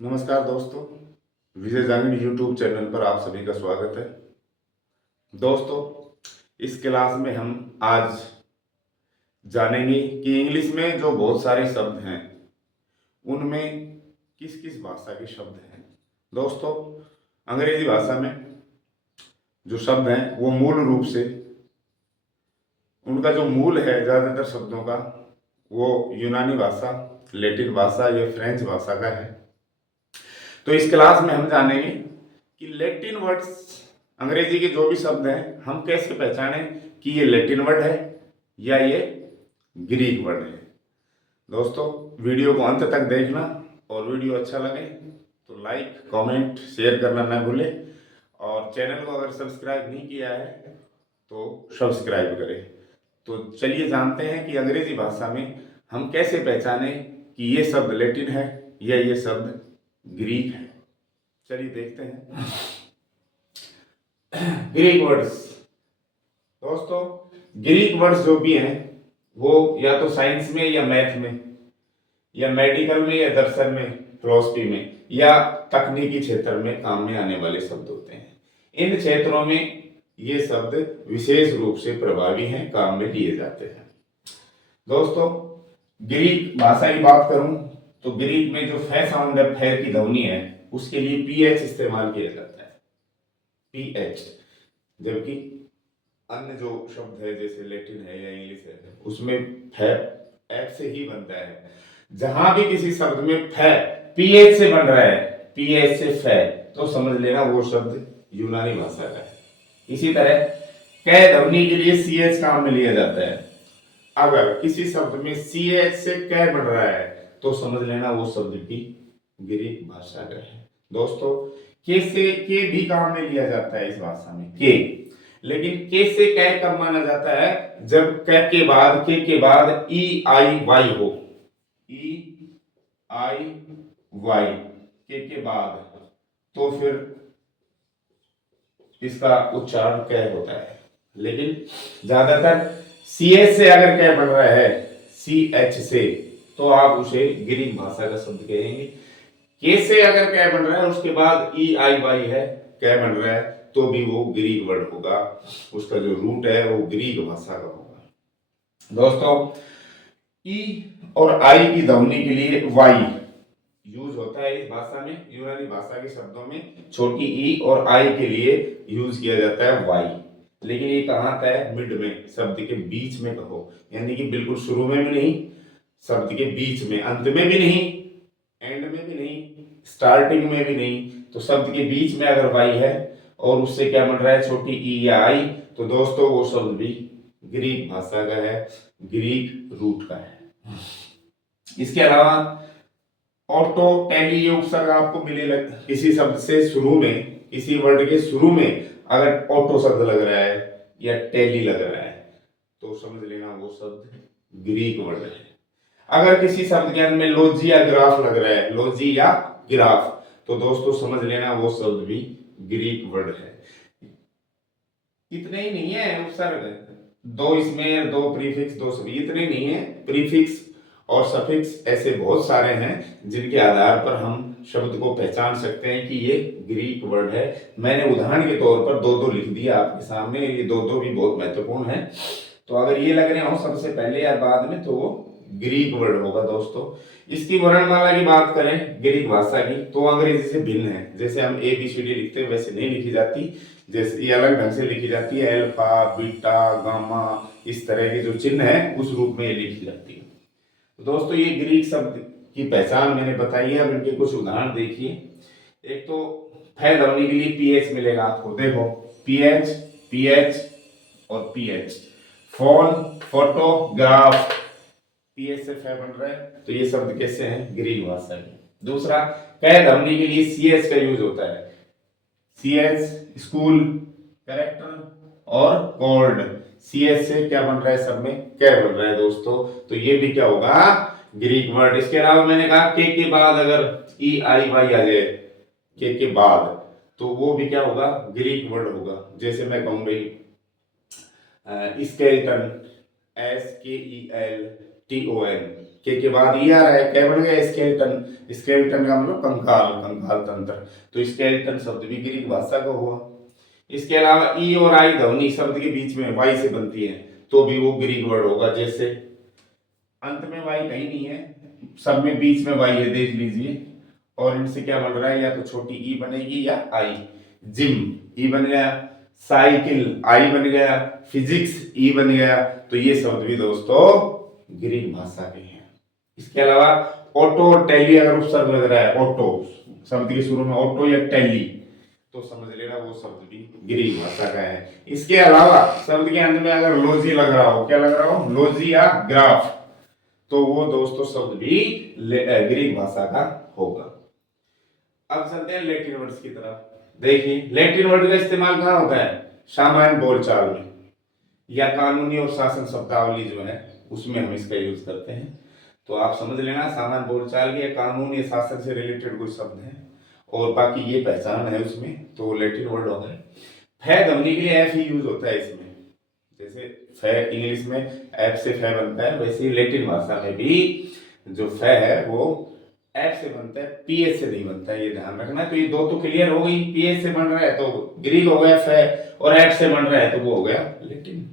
नमस्कार दोस्तों, विजय Jangid YouTube channel पर आप सभी का स्वागत है। दोस्तों, इस क्लास में हम आज जानेंगे कि इंग्लिश में जो बहुत सारे शब्द हैं उनमें किस किस भाषा के शब्द हैं। दोस्तों, अंग्रेजी भाषा में जो शब्द हैं वो मूल रूप से उनका जो मूल है ज़्यादातर शब्दों का वो यूनानी भाषा, लैटिन भाषा या फ्रेंच भाषा का है। तो इस क्लास में हम जानेंगे कि लैटिन वर्ड्स, अंग्रेजी के जो भी शब्द हैं, हम कैसे पहचानें कि ये लैटिन वर्ड है या ये ग्रीक वर्ड है। दोस्तों, वीडियो को अंत तक देखना और वीडियो अच्छा लगे तो लाइक, कमेंट, शेयर करना ना भूलें और चैनल को अगर सब्सक्राइब नहीं किया है तो सब्सक्राइब करें। तो चलिए जानते हैं कि अंग्रेजी भाषा में हम कैसे पहचानें कि ये शब्द लैटिन है या ये शब्द ग्रीक है। चलिए देखते हैं। Greek words. दोस्तों, ग्रीक वर्ड्स जो भी हैं वो या तो साइंस में या मैथ में या मेडिकल में या दर्शन में, फिलोसफी में या तकनीकी क्षेत्र में काम में आने वाले शब्द होते हैं। इन क्षेत्रों में ये शब्द विशेष रूप से प्रभावी हैं, काम में लिए जाते हैं। दोस्तों, ग्रीक भाषा की बात करूं तो ग्रीक में जो फे साउंड है, फे की ध्वनि है, उसके लिए पीएच इस्तेमाल किया जाता है, पीएच। जबकि अन्य जो शब्द है जैसे लैटिन है या इंग्लिश है उसमें फे एफ से ही बनता है। जहां भी किसी शब्द में फे पीएच से बन रहा है, पीएच से फे, तो समझ लेना वो शब्द यूनानी भाषा का है। इसी तरह कै ध्वनि के लिए सीएच काम में लिया जाता है। अगर किसी शब्द में सीएच से कै बन रहा है तो समझ लेना वो शब्द भी ग्रीक भाषा का है। दोस्तों, के से के भी काम में लिया जाता है इस भाषा में, के। लेकिन के से कै कब माना जाता है? जब के के बाद ई आई वाई हो, ई आई वाई के बाद, तो फिर इसका उच्चारण कै होता है। लेकिन ज्यादातर सीएच से अगर कै बन रहा है, सीएच से, तो आप उसे ग्रीक भाषा का शब्द कहेंगे। के से अगर कै बन रहा है उसके बाद ई आई वाई है, कै बन रहा है, तो भी वो ग्रीक वर्ड होगा। उसका जो रूट है वो ग्रीक भाषा का होगा। दोस्तों, ई और आई की ध्वनि के लिए वाई यूज होता है इस भाषा में। यूनानी भाषा के शब्दों में छोटी ई और आई के लिए यूज किया जाता है वाई। लेकिन ये कहाँ आता है? मिड में, शब्द के बीच में कहो, यानी कि बिल्कुल शुरू में भी नहीं, शब्द के बीच में, अंत में भी नहीं, एंड में भी नहीं, स्टार्टिंग में भी नहीं। तो शब्द के बीच में अगर वाई है और उससे क्या बन रहा है, छोटी ई या आई, तो दोस्तों वो शब्द भी ग्रीक भाषा का है, ग्रीक रूट का है। इसके अलावा ऑटो, टेली ये उपसर्ग आपको मिले किसी शब्द से शुरू में, किसी वर्ड के शुरू में अगर ऑटो शब्द लग रहा है या टेली लग रहा है तो समझ लेना वो शब्द ग्रीक वर्ड है। अगर किसी शब्द के अंत में लॉजी या ग्राफ लग रहा है, लॉजी या ग्राफ, तो दोस्तों समझ लेना वो शब्द भी ग्रीक वर्ड है। इतने ही नहीं है उपसर्ग, दो इसमें, दो प्रीफिक्स, दो सभी, इतने नहीं है। प्रीफिक्स और सफिक्स ऐसे बहुत सारे हैं जिनके आधार पर हम शब्द को पहचान सकते हैं कि ये ग्रीक वर्ड है। मैंने उदाहरण के तौर पर दो दो लिख दिया आपके सामने, ये दो दो भी बहुत महत्वपूर्ण है। तो अगर ये लग रहे हो सबसे पहले या बाद में तो वो ग्रीक वर्ड होगा। दोस्तों, इसकी वर्णमाला की बात करें ग्रीक भाषा की तो अंग्रेजी से भिन्न है। जैसे हम ए बी सी डी लिखते हैं वैसे नहीं लिखी जाती, जैसे ये अलग ढंग से लिखी जाती है, अल्फा, बीटा, गामा, इस तरह के जो चिन्ह है उस रूप में ये लिखी जाती है। तो दोस्तों, ये ग्रीक शब्द की पहचान मैंने बताई है। अब इनके कुछ उदाहरण देखिए। एक तो फे ध्वनि के लिए पीएच मिलेगा आपको, देखो पीएच, पीएच और पीएच। फोन, फोटोग्राफ, पीएच से फे बन रहा है, तो ये शब्द कैसे हैं? ग्रीक भाषा में। दूसरा, कै ध्वनि के लिए सीएच का यूज होता है, सीएच, स्कूल, करेक्टर और कोल्ड, सीएच से क्या बन रहा है, सब में कै बन रहा है दोस्तों, तो ये भी क्या होगा? Greek word. इसके अलावा मैंने कहा के बाद अगर ई आई वाई आ जाए, के बाद, तो वो भी क्या होगा? ग्रीक वर्ड होगा। जैसे मैं कहूंगी स्केलेटन, SKELTON, के बाद ई आ रहा है, क्या बन गया स्केलेटन। स्केलेटन का मतलब कंकाल, कंकाल तंत्र। तो स्केलेटन शब्द भी ग्रीक भाषा का हुआ। इसके अलावा ई और आई ध्वनि शब्द के बीच में वाई से बनती है, तो भी वो ग्रीक वर्ड होगा। जैसे अंत में वाई कहीं नहीं है, सब में बीच में वाई है, देख लीजिए। और इनसे क्या बन रहा है, या तो छोटी ई बनेगी या आई। जिम ई बन गया, साइकिल आई बन गया, फिजिक्स ई बन गया। तो ये शब्द भी दोस्तों ग्रीक भाषा के हैं। इसके अलावा ऑटो और टेली अगर उपसर्ग लग रहा है, ऑटो शब्द के शुरू में ऑटो या टेली, तो समझ लेना वो शब्द भी ग्रीक भाषा का है। इसके अलावा शब्द के अंत में अगर लॉजी लग रहा हो, क्या लग रहा हो, लॉजी या ग्राफ, तो वो दोस्तों शब्द भी ग्रीक भाषा का होगा। अब चलते हैं लैटिन वर्ड्स की तरफ। देखिए लैटिन वर्ड का इस्तेमाल कहाँ होता है, सामान्य बोलचाल में, या कानूनी और शासन शब्दावली जो है उसमें हम इसका यूज करते हैं। तो आप समझ लेना, सामान्य बोलचाल के कानून या शासन से रिलेटेड कोई शब्द है, और बाकी ये पहचान है उसमें, तो लैटिन वर्ड हो गए। फै ध्वनि के लिए एफ ही यूज होता है इसमें। जैसे फै इंग्लिश में एफ से फै बनता है, वैसे ही लैटिन भाषा में भी जो फै है वो एफ से बनता है, पीएस से नहीं बनता है, ये ध्यान रखना। तो ये दो तो क्लियर हो गई, पीएस से बन रहा है तो ग्रीक हो गया फै, और एफ से बन रहा है तो वो हो गया लैटिन।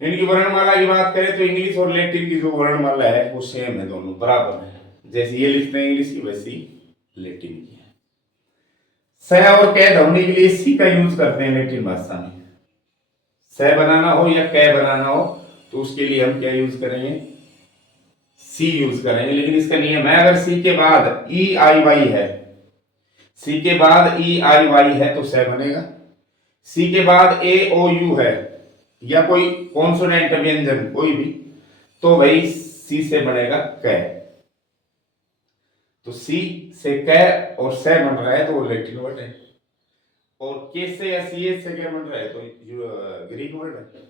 इनकी वर्णमाला की बात करें तो इंग्लिश और लैटिन की जो वर्णमाला है वो सेम है, दोनों बराबर है। जैसे ये लिखते हैं इंग्लिश की, वैसी लैटिन की है। स और कै ध्वनि के लिए सी का यूज करते हैं लैटिन भाषा में। स बनाना हो या कै बनाना हो तो उसके लिए हम क्या यूज करेंगे, सी यूज करेंगे। लेकिन इसका नियम है, अगर सी के बाद ई आई वाई है, सी के बाद ई आई वाई है तो स बनेगा। सी के बाद ए ओ यू है, या कोई कॉन्सोनेंट व्यंजन कोई भी, तो भाई सी से बनेगा कै। तो सी से कै और से बन रहा है तो वो लैटिन वर्ड है। और के से या सी से क्या बन रहा है तो ग्रीक वर्ड है।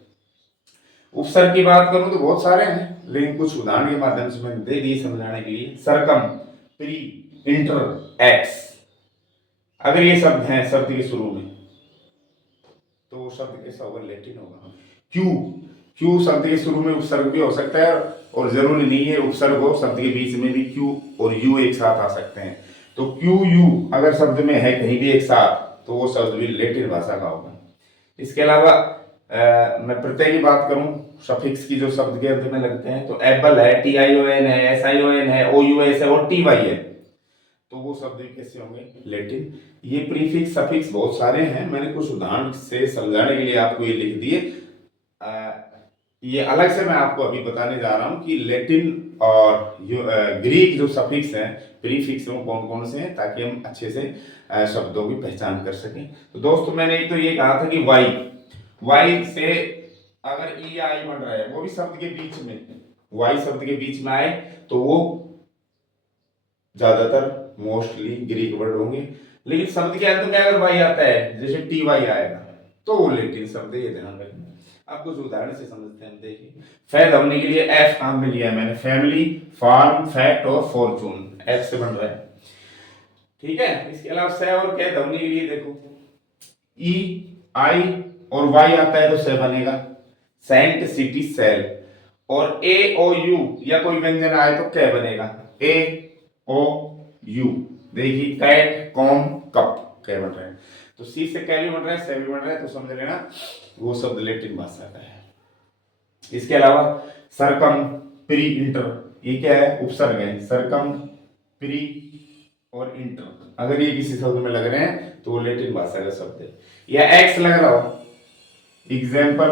उपसर्ग की बात करूं तो बहुत सारे हैं, लेकिन कुछ उदाहरण के माध्यम से मैंने दे दिए समझाने के लिए। सरकम, प्री, इंटर, एक्स, अगर ये शब्द हैं शब्द के शुरू में तो वो शब्द कैसा होगा, लैटिन होगा। क्यू, क्यू शब्द के शुरू में उपसर्ग भी हो सकता है, और जरूरी नहीं है उपसर्ग हो, शब्द के बीच में भी क्यू और यू एक साथ आ सकते हैं। तो क्यू यू अगर शब्द में है कहीं भी एक साथ तो वो शब्द भी लैटिन भाषा का होगा। इसके अलावा मैं प्रत्यय की बात करूं, सफिक्स की जो शब्द के अंत में लगते हैं, तो एप्पल है, टी आई ओ एन है, एस आई ओ एन है, ओ यू एस है और टी वाई है, तो वो शब्द कैसे होंगे, लैटिन। ये प्रीफिक्स सफिक्स बहुत सारे हैं, मैंने कुछ उदाहरण से समझाने के लिए आपको ये लिख दिए। ये अलग से मैं आपको अभी बताने जा रहा हूँ कि लैटिन और ग्रीक जो सफिक्स हैं, प्रीफिक्स वो कौन कौन से हैं, ताकि हम अच्छे से शब्दों की पहचान कर सकें। तो दोस्तों मैंने एक तो ये कहा था कि वाई, वाई से अगर ई आई बन रहा है, वो भी शब्द के बीच में, वाई शब्द के बीच में आए तो वो ज्यादातर मोस्टली ग्रीक वर्ड होंगे। लेकिन शब्द के अंत में अगर वाई आता है, जैसे टी वाई आएगा, तो वो लैटिन शब्द है, ये ध्यान रखना। आप कुछ उदाहरण से समझते हैं, देखिए। फै ध्वनि के लिए एफ काम में लिया है मैंने, फैमिली, फार्म, फैक्ट और फॉर्चून, एफ से बन रहा है, ठीक है। इसके अलावा से और कै ध्वनि के लिए देखो, ई आई और वाई आता है तो से बनेगा, सेंट, सिटी, सेल। और ए ओ यू या कोई व्यंजन आए तो क्या बनेगा, ए ओ यू। देखिए कैट, कॉम, कप, क्या बन रहा है, तो सी से क्या भी बन रहा है, से भी बन रहा है, तो समझ लेना वो शब्द लैटिन भाषा का है। इसके अलावा सरकम, प्री, इंटर, ये क्या है, उपसर्ग है। सरकम, प्री और इंटर अगर ये किसी शब्द में लग रहे हैं तो वो लैटिन भाषा का शब्द है। या एक्स लग रहा हो, एग्जाम्पल,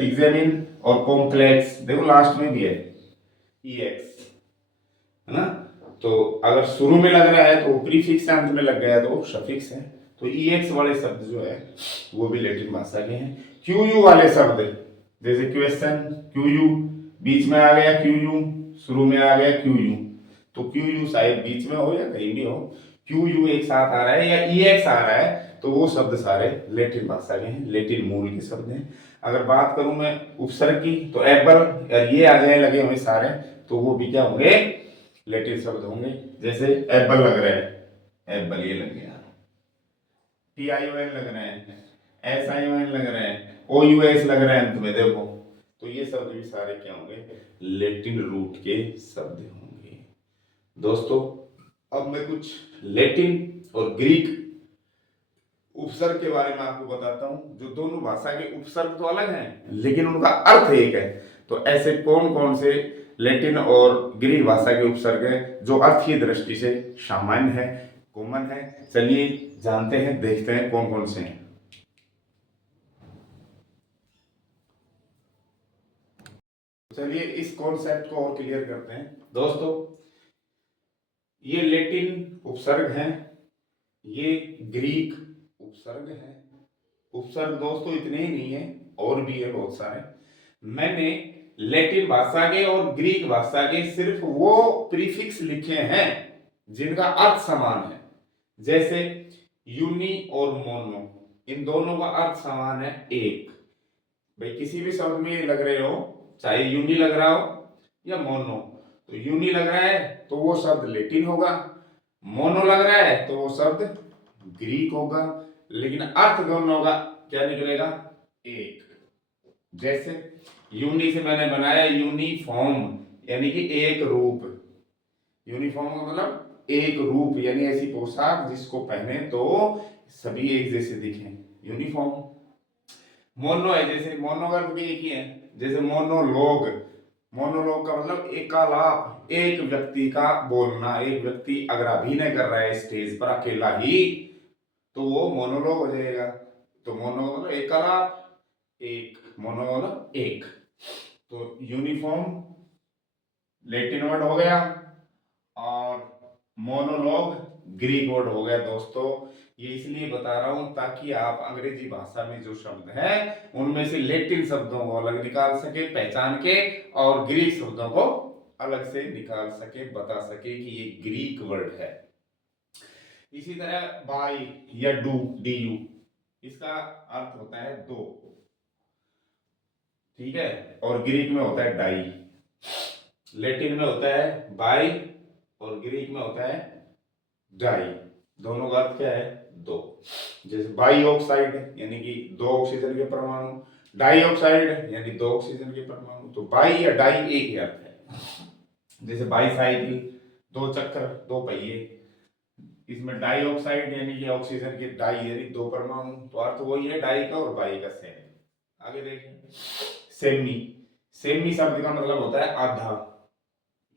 एग्जामिन और कॉम्प्लेक्स, देखो लास्ट में भी है ई एक्स, है ना। तो अगर शुरू में लग रहा है तो प्रीफिक्स अंत में लग गया तो वो सफिक्स है। तो ई एक्स वाले शब्द जो है वो भी लैटिन भाषा के हैं। क्यू यू वाले शब्द जैसे क्वेश्चन, क्यू यू बीच में आ गया, क्यू यू शुरू में आ गया, क्यू यू, तो क्यू यू शायद बीच में हो या कहीं भी हो, क्यू यू एक साथ आ रहा है या ई एक्स आ रहा है, तो वो शब्द सारे लैटिन भाषा के हैं, लैटिन मूल के शब्द हैं। अगर बात करूं मैं उपसर्ग की तो एप्पल, ये आ जाए लगे हुए सारे, तो वो भी क्या होंगे, लैटिन शब्द होंगे। जैसे एप्पल लग रहा है, एप्पल ये लग गया, टी आई ओ एन लग रहे हैं, एस आई ओ एन लग रहे हैं, ओ यू एस लग रहे हैं अंत में, देखो तो ये शब्द भी सारे क्या होंगे, लैटिन रूट के शब्द होंगे। दोस्तों अब मैं कुछ लैटिन और ग्रीक उपसर्ग के बारे में आपको बताता हूं। जो दोनों भाषा के उपसर्ग तो अलग हैं लेकिन उनका अर्थ एक है। तो ऐसे कौन कौन से लैटिन और ग्रीक भाषा के उपसर्ग हैं जो अर्थ की दृष्टि से सामान्य है, कॉमन है? चलिए जानते हैं, देखते हैं कौन कौन से हैं। चलिए इस कॉन्सेप्ट को और क्लियर करते हैं। दोस्तों ये लैटिन उपसर्ग हैं, ये ग्रीक उपसर्ग हैं। उपसर्ग दोस्तों इतने ही नहीं है, और भी है बहुत सारे। मैंने लैटिन भाषा के और ग्रीक भाषा के सिर्फ वो प्रीफिक्स लिखे हैं जिनका अर्थ समान है। जैसे यूनी और मोनो, इन दोनों का अर्थ समान है एक। भाई किसी भी शब्द में लग रहे हो, चाहे यूनी लग रहा हो या मोनो, तो यूनी लग रहा है तो वो शब्द लैटिन होगा, मोनो लग रहा है तो वो शब्द ग्रीक होगा, लेकिन अर्थ दोनों का क्या निकलेगा, एक। जैसे यूनी से मैंने बनाया यूनिफॉर्म, यानी कि एक रूप। यूनिफॉर्म का मतलब एक रूप, यानी ऐसी पोशाक जिसको पहने तो सभी एक जैसे दिखें, यूनिफॉर्म। मोनो है, जैसे मोनो का भी एक ही है, जैसे मोनोलॉग। मोनोलॉग का मतलब एकालाप, एक व्यक्ति का बोलना। एक व्यक्ति अगर अभिनय कर रहा है स्टेज पर अकेला ही तो वो मोनोलॉग हो जाएगा। तो मोनो मतलब एकालाप, एक, मोनो मतलब एक। तो यूनिफॉर्म लैटिन वर्ड हो गया और मोनोलॉग ग्रीक वर्ड हो गया। दोस्तों ये इसलिए बता रहा हूं ताकि आप अंग्रेजी भाषा में जो शब्द है उनमें से लैटिन शब्दों को अलग निकाल सके, पहचान के, और ग्रीक शब्दों को अलग से निकाल सके, बता सके कि ये ग्रीक वर्ड है। इसी तरह बाई या डू, डी यू, इसका अर्थ होता है दो, ठीक है, और ग्रीक में होता है डाई। लैटिन में होता है बाई और ग्रीक में होता है डाई। दोनों का अर्थ क्या है, दो। जैसे बाई ऑक्साइड यानी कि दो ऑक्सीजन के परमाणु, डाई ऑक्साइड यानी दो ऑक्सीजन के परमाणु। तो बाई या डाई एक ही अर्थ है। जैसे बाई साइकिल, दो चक्कर, दो पहिए। इसमें डाई ऑक्साइड यानी कि ऑक्सीजन के डाई यानी दो परमाणु, तो अर्थ वही है डाई का और बाई का सेम। आगे देखिए सेमी। सेमी शब्द का मतलब होता है आधा।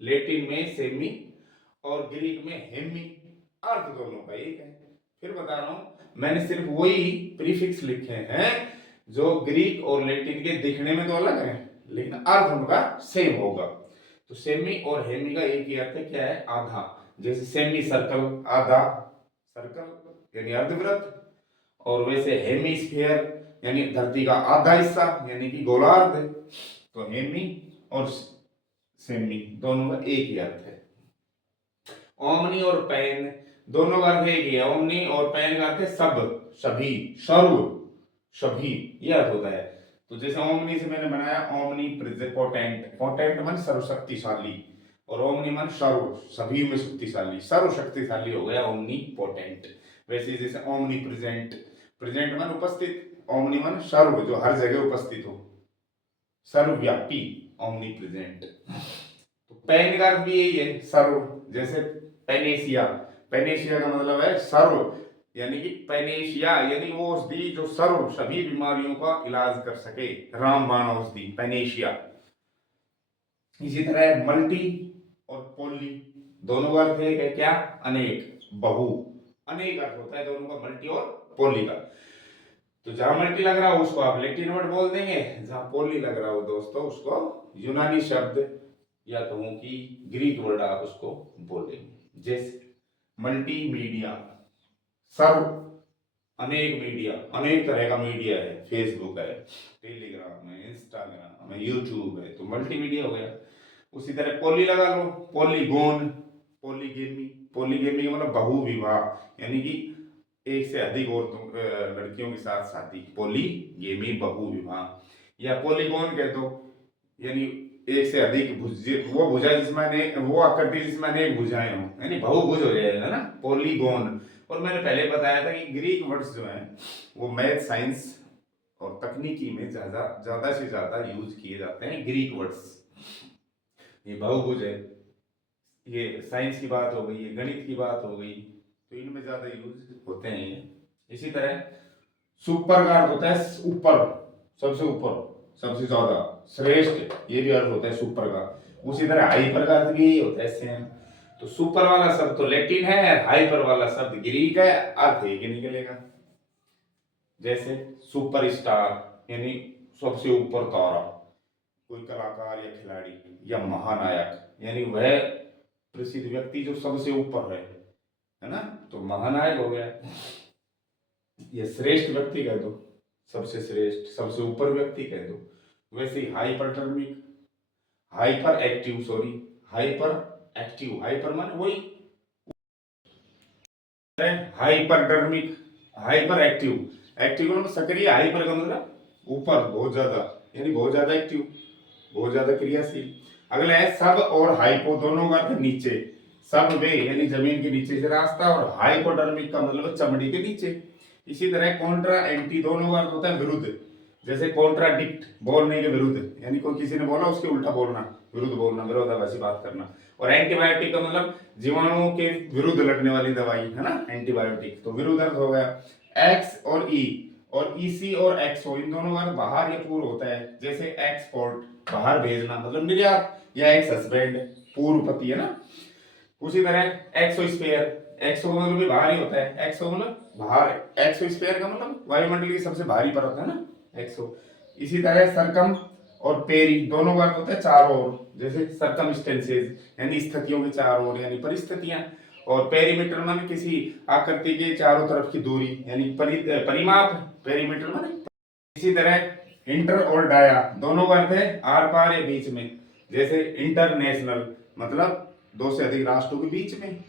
लैटिन में सेमी और ग्रीक में हेमी, अर्थ दोनों का एक है। फिर बता रहा हूं मैंने सिर्फ वही प्रीफिक्स लिखे हैं जो ग्रीक और लैटिन के दिखने में तो अलग है लेकिन अर्थ उनका सेम होगा। तो सेमी और हेमी का एक ही अर्थ है, क्या है, आधा। जैसे सेमी सर्कल, आधा सर्कल यानी अर्धवृत्त, और वैसे हेमीस्फीयर यानी धरती का आधा हिस्सा यानी कि गोलार्ध। तो हेमी और सेमी दोनों का एक ही अर्थ है। ओमनी और पैन दोनों का अर्थ एक ही है। ओमनी और पैन का अर्थ है सब, सभी, सर्व, सभी, यह अर्थ होता है। तो जैसे ओमनी से मैंने बनाया ओमनी पोटेंट, पोटेंट मन सर्वशक्तिशाली, और ओमनी मन सर्व, सभी में शक्तिशाली, सर्वशक्तिशाली हो गया ओमनी पोटेंट। वैसे जैसे ओमनी प्रेजेंट, प्रेजेंट मन उपस्थित, ओमनी मन सर्व, जो हर जगह उपस्थित हो, सर्वव्यापी, ओमनी प्रेजेंट। तो पैन का अर्थ भी यही है, सर्व। जैसे पेनेशिया, पेनेशिया का मतलब है सर्व, यानी कि पेनेशिया यानी वो औषधि जो सर्व सभी बीमारियों का इलाज कर सके, रामबाण औषधि, पेनेशिया। इसी तरह मल्टी और पोली दोनों का अर्थ है क्या, अनेक, बहु, अनेक अर्थ होता है दोनों का, मल्टी और पोली का। तो जहां मल्टी लग रहा हो उसको आप लैटिन वर्ड बोल देंगे, जहां पोली लग रहा हो दोस्तों उसको यूनानी शब्द या कहूं कि ग्रीक वर्ड आप उसको बोल देंगे। जैसे मल्टीमीडिया, सर्व, अनेक मीडिया, अनेक तरह का मीडिया है, फेसबुक है, टेलीग्राम है, इंस्टाग्राम है, यूट्यूब है, तो मल्टीमीडिया हो गया। उसी तरह पोली लगा लो, पॉलीगोन, पॉलीगेमी, पॉलीगेमी का मतलब बहुविवाह, यानी कि एक से अधिक औरतों, लड़कियों के साथ शादी, पॉलीगेमी, बहुविवाह। या पॉलीगोन कह दो, यानी एक से अधिक वो भुजा जिसमें वो आकृति जिसमें अनेक भुजाएं हो, यानी बहुभुज हो जाएगा ना, पॉलीगोन। और मैंने पहले बताया था कि ग्रीक वर्ड्स जो हैं वो मैथ, साइंस और तकनीकी में ज्यादा से ज्यादा यूज किए जाते हैं ग्रीक वर्ड्स। ये बहुभुज है, ये साइंस की बात हो गई, ये गणित की बात हो गई, तो इनमें ज्यादा यूज होते हैं ये। इसी तरह सुपर का अर्थ होता है ऊपर, सबसे ऊपर, सबसे ज्यादा, श्रेष्ठ, ये भी अर्थ होता है सुपर का। उसी तरह हाइपर का अर्थ भी यही होता है सेम। तो सुपर वाला शब्द तो लैटिन है, हाइपर वाला शब्द ग्रीक है, अर्थ एक ही निकलेगा। जैसे सुपर स्टार यानी सबसे ऊपर तारा, कोई कलाकार या खिलाड़ी, या महानायक यानी वह प्रसिद्ध व्यक्ति जो सबसे ऊपर है ना, तो महानायक हो गया। ये श्रेष्ठ व्यक्ति कह दो, सबसे श्रेष्ठ, सबसे ऊपर व्यक्ति कह दो। वैसे ही hyperthermic, hyper active, sorry hyper active, hyper माने वही, हाइपरटर्मिक, हाइपर एक्टिव, एक्टिव मतलब सक्रिय, हाइपर का मतलब ऊपर, बहुत ज्यादा, यानी बहुत ज्यादा एक्टिव, बहुत ज्यादा क्रियाशील। अगला है सब और हाइपो, दोनों का अर्थ नीचे, सब वे यानी जमीन के नीचे से रास्ता, और हाइपोडर्मिक का मतलब चमड़ी के नीचे। इसी तरह कॉन्ट्रा एंटी, दोनों का अर्थ होता है विरुद्ध। जैसे कॉन्ट्राडिक्ट, बोलने के विरुद्ध, यानी कोई किसी ने बोला उसके उल्टा बोलना, विरुद्ध बोलना, विरोधाभासी बात करना। और एंटीबायोटिक का मतलब जीवाणुओं के विरुद्ध लड़ने वाली दवाई, है ना, एंटीबायोटिक। तो विरुद्ध अर्थ हो गया। एक्स और ई, और ईसी और एक्सो, इन दोनों का बाहर या पूर्व होता है। जैसे एक्सपोर्ट, बाहर भेजना, मतलब निर्यात, या एक्स हस्बैंड, पूर्व पति, है ना। उसी तरह एक्सोस्फीयर, एक्सो का मतलब भी बाहर ही होता है, एक्सो मतलब बाहर, एक्सोस्फीयर का मतलब वायुमंडल की सबसे भारी परत है ना, एक्सो। इसी तरह सरकम और पेरी, दोनों का अर्थ होता है चारों ओर। जैसे सरकमस्टेंसेस यानी स्थितियों के चारों ओर, यानी परिस्थितियां। और पेरीमीटर माने किसी आकृति के चारों तरफ की दूरी, यानी परिमाप, पेरीमीटर माने। इसी तरह इंटर और डाया, दोनों का अर्थ है आर पार या बीच में। जैसे इंटरनेशनल मतलब दो से अधिक राष्ट्रों के बीच में,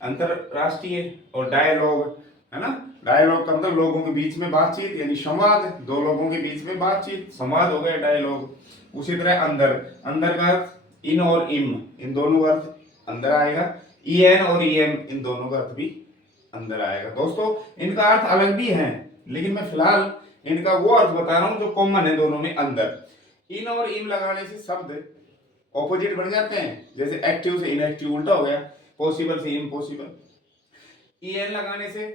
अंतरराष्ट्रीय। और डायलॉग, है ना, डायलॉग का मतलब लोगों के बीच में बातचीत, यानी संवाद, दो लोगों के बीच में बातचीत, संवाद हो गया डायलॉग। उसी तरह अंदर, अंदर का अर्थ इन और इम, इन दोनों का अर्थ अंदर आएगा। ईएन और ईएम, इन दोनों का अर्थ भी अंदर आएगा। दोस्तों इनका अर्थ अलग भी है, लेकिन मैं फिलहाल इनका वो अर्थ बता रहा हूं जो कॉमन है दोनों में, अंदर। इन और इम लगाने से शब्द ऑपोजिट बन जाते हैं। जैसे एक्टिव से इनएक्टिव उल्टा हो गया, पॉसिबल से इम्पॉसिबल। ईएन लगाने से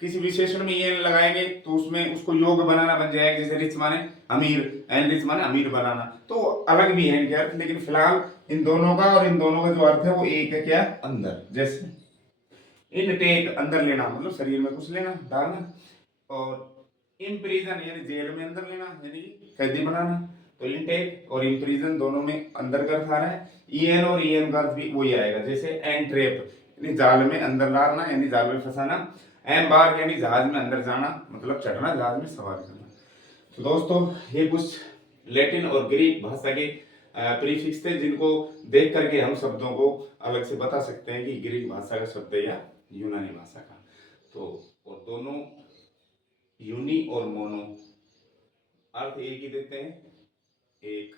किसी विशेषण में ईएन लगाएंगे तो उसमें उसको योग बनाना बन जाएगा। जैसे रिच माने अमीर, एंड रिच माने अमीर बनाना, तो अलग भी है इनके अर्थ। लेकिन फिलहाल इन दोनों का और इन दोनों का जो अर्थ है वो एक है, क्या, अंदर। जैसे इनटेक, अंदर लेना, मतलब शरीर में कुछ लेना, डालना। और इम्प्रीजन यानी जेल में अंदर लेना, यानी कैदी बनाना। तो इनटेक और इम्प्रीजन दोनों में अंदर का अर्थ आ रहा है। ईएन और ईएम का अर्थ भी वही आएगा। जैसे एंट्रेप यानी जाल में अंदर डालना, यानी जाल में फंसाना। एम्बार्क यानी जहाज में अंदर जाना, मतलब चढ़ना, जहाज में सवार करना। तो दोस्तों ये कुछ लैटिन और ग्रीक भाषा के प्रीफिक्स थे, जिनको देख करके हम शब्दों को अलग से बता सकते हैं कि ग्रीक भाषा का शब्द है या यूनानी भाषा का। तो और दोनों यूनी और मोनो अर्थ एक ही देते हैं, एक।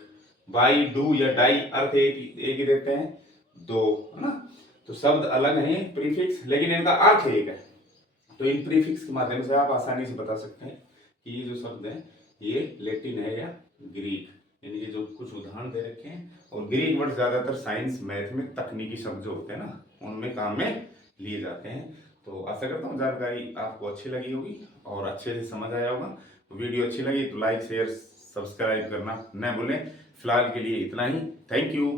बाई, डू या डाई अर्थ एक ही देते हैं, दो, है ना। तो शब्द अलग हैं प्रीफिक्स, लेकिन इनका अर्थ एक है। तो इन प्रीफिक्स के माध्यम से आप आसानी से बता सकते हैं कि ये जो शब्द है ये लैटिन है या ग्रीक। यानी ये जो कुछ उदाहरण दे रखे हैं। और ग्रीक वर्ड ज्यादातर साइंस, मैथ में तकनीकी शब्द जो होते हैं ना, उनमें काम में लिए जाते हैं। तो आशा करता हूँ जानकारी आपको अच्छी लगी होगी और अच्छे से समझ आया होगा। वीडियो अच्छी लगी तो लाइक, शेयर, सब्सक्राइब करना न भूलें। फिलहाल के लिए इतना ही। Thank you.